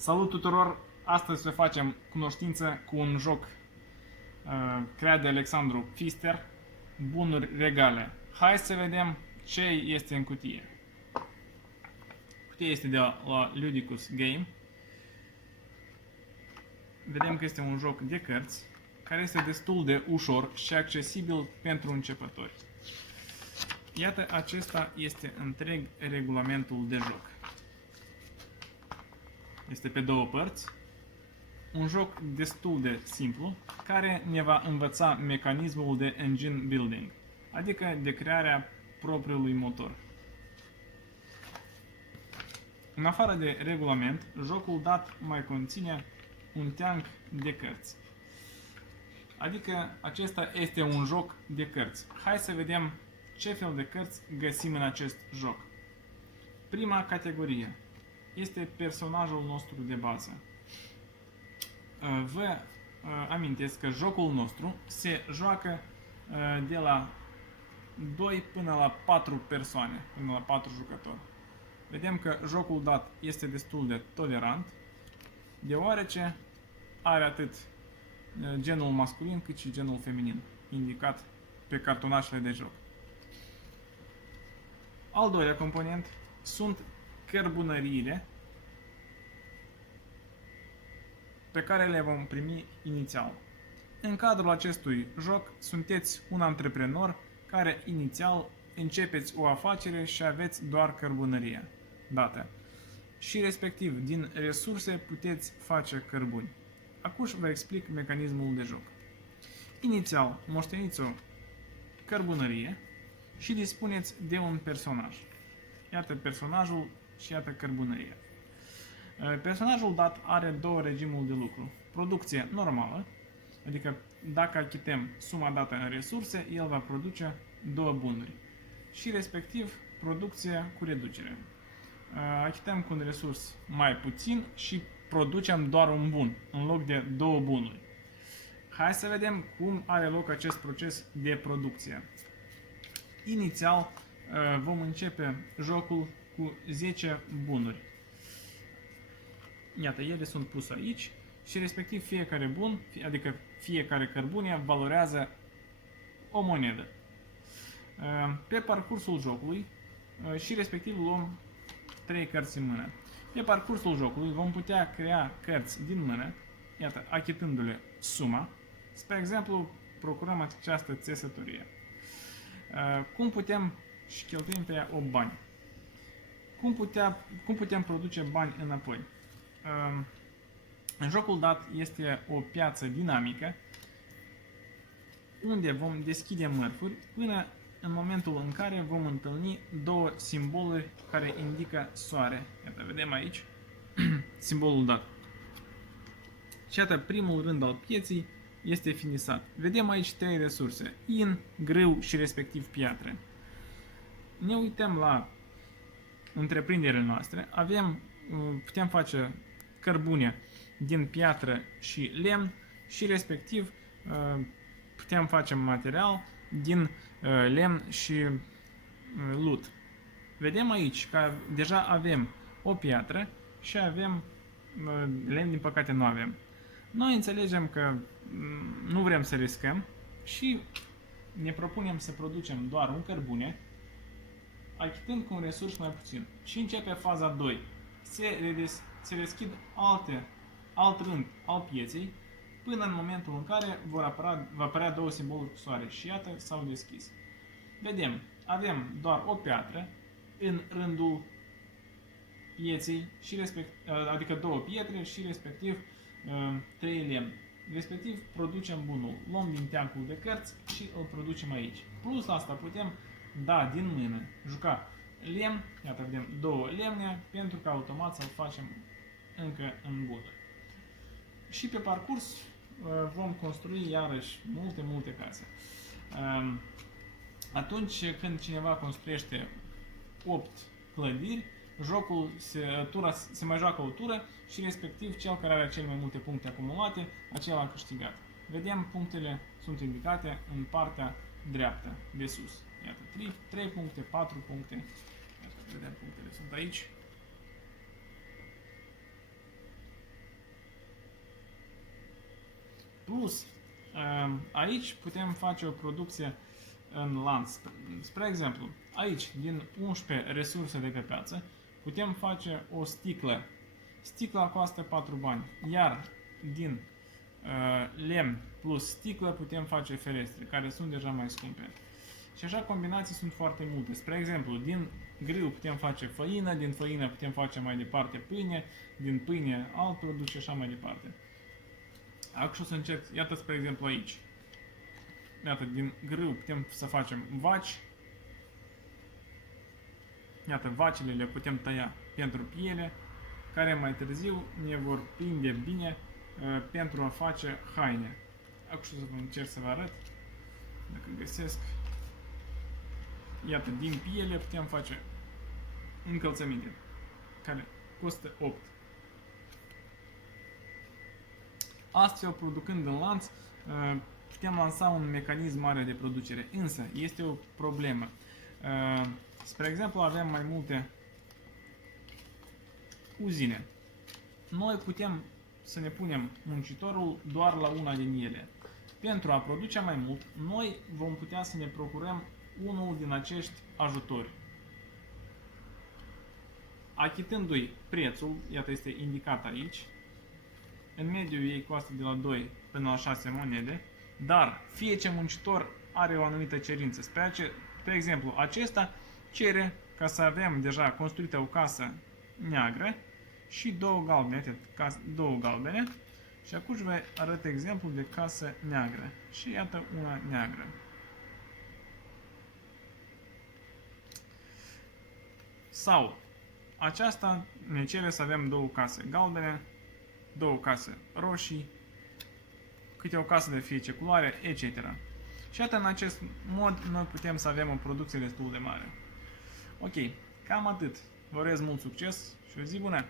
Salut tuturor! Astăzi să facem cunoștință cu un joc creat de Alexandru Pfister, Bunuri regale. Hai să vedem ce este în cutie. Cutia este de la Ludicus Game. Vedem că este un joc de cărți care este destul de ușor și accesibil pentru începători. Iată, acesta este întreg regulamentul de joc. Este pe două părți. Un joc destul de simplu, care ne va învăța mecanismul de engine building, adică de crearea propriului motor. În afară de regulament, jocul dat mai conține un tank de cărți. Adică acesta este un joc de cărți. Hai să vedem ce fel de cărți găsim în acest joc. Prima categorie este personajul nostru de bază. Vă amintesc că jocul nostru se joacă de la 2 până la 4 persoane, până la 4 jucători. Vedem că jocul dat este destul de tolerant, deoarece are atât genul masculin cât și genul feminin, indicat pe cartonașele de joc. Al doilea component sunt cărbunăriile pe care le vom primi inițial. În cadrul acestui joc sunteți un antreprenor care inițial începeți o afacere și aveți doar cărbunărie dată. Și respectiv din resurse puteți face cărbuni. Acum vă explic mecanismul de joc. Inițial moșteniți o cărbunărie și dispuneți de un personaj. Iată personajul și iată cărbunăria. Personajul dat are două regimuri de lucru. Producție normală, adică dacă achităm suma dată în resurse, el va produce două bunuri. Și respectiv producție cu reducere. Achităm cu un resurs mai puțin și producem doar un bun, în loc de două bunuri. Hai să vedem cum are loc acest proces de producție. Inițial vom începe jocul cu 10 bunuri. Iată, ele sunt puse aici și respectiv fiecare bun, adică fiecare cărbune, valorează o monedă. Pe parcursul jocului și respectiv luăm 3 cărți în mână. Pe parcursul jocului vom putea crea cărți din mână, iată, achitându-le suma. Spre exemplu, procurăm această țesătorie. Cum putem și cheltuim pe ea o bani? Cum putem produce bani înapoi? În jocul dat este o piață dinamică unde vom deschide mărfuri până în momentul în care vom întâlni două simboluri care indică soare. Iată, vedem aici simbolul dat. Și iată, primul rând al pieței este finisat. Vedem aici 3 resurse: in, grâu și respectiv piatră. Ne uităm la întreprinderile noastre. Putem face cărbune din piatră și lemn și respectiv putem face material din lemn și lut. Vedem aici că deja avem o piatră și avem lemn, din păcate nu avem. Noi înțelegem că nu vrem să riscăm și ne propunem să producem doar un cărbune, achitând cu un resurs mai puțin. Și începe faza 2. Se deschid alt rând al pieței până în momentul în care va apărea două simboluri cu soare. Și iată, s-au deschis. Vedem, avem doar o piatră în rândul pieței, adică două pietre și respectiv 3 lemn. Respectiv producem bunul. Luăm din teancul de cărți și îl producem aici. Plus asta putem da din mână, juca lemn, iată vedem două lemne, pentru că automat să-l facem încă în bunuri. Și pe parcurs vom construi iarăși multe case. Atunci când cineva construiește 8 clădiri, se mai joacă o tură și respectiv cel care are cele mai multe puncte acumulate, acela a câștigat. Vedem, punctele sunt indicate în partea dreaptă de sus. Iată, 3 puncte, 4 puncte. Iată, vedem, punctele sunt aici. plus, aici putem face o producție în lanț. Spre exemplu, aici, din 11 resurse de pe piață, putem face o sticlă. Sticla costă 4 bani, iar din lemn plus sticlă putem face ferestre, care sunt deja mai scumpe. Și așa combinații sunt foarte multe. Spre exemplu, din grâu putem face făină, din făină putem face mai departe pâine, din pâine alt produs și așa mai departe. Acum o să încerc, iată spre exemplu aici. Iată, din grâu putem să facem vaci. Iată, vacile le putem tăia pentru piele, care mai târziu ne vor prinde bine pentru a face haine. Acum o să vă încerc să vă arăt, dacă găsesc. Iată, din piele putem face încălțăminte, care costă 8. Astfel, producând în lanț, putem lansa un mecanism mare de producere. Însă, este o problemă. Spre exemplu, avem mai multe uzine. Noi putem să ne punem muncitorul doar la una din ele. Pentru a produce mai mult, noi vom putea să ne procurăm unul din acești ajutori. Achitându-i prețul, iată este indicat aici, în mediu ei costă de la 2 până la 6 monede, dar fiecare muncitor are o anumită cerință. Spre exemplu, acesta cere ca să avem deja construită o casă neagră și două galbene, două galbene. Și acum vă arăt exemplu de casă neagră. Și iată una neagră. Sau aceasta ne cere să avem două case galbene, două case roșii, câte o casă de fiecare culoare, etc. Și iată, în acest mod noi putem să avem o producție destul de mare. Ok, cam atât. Vă urez mult succes și o zi bună!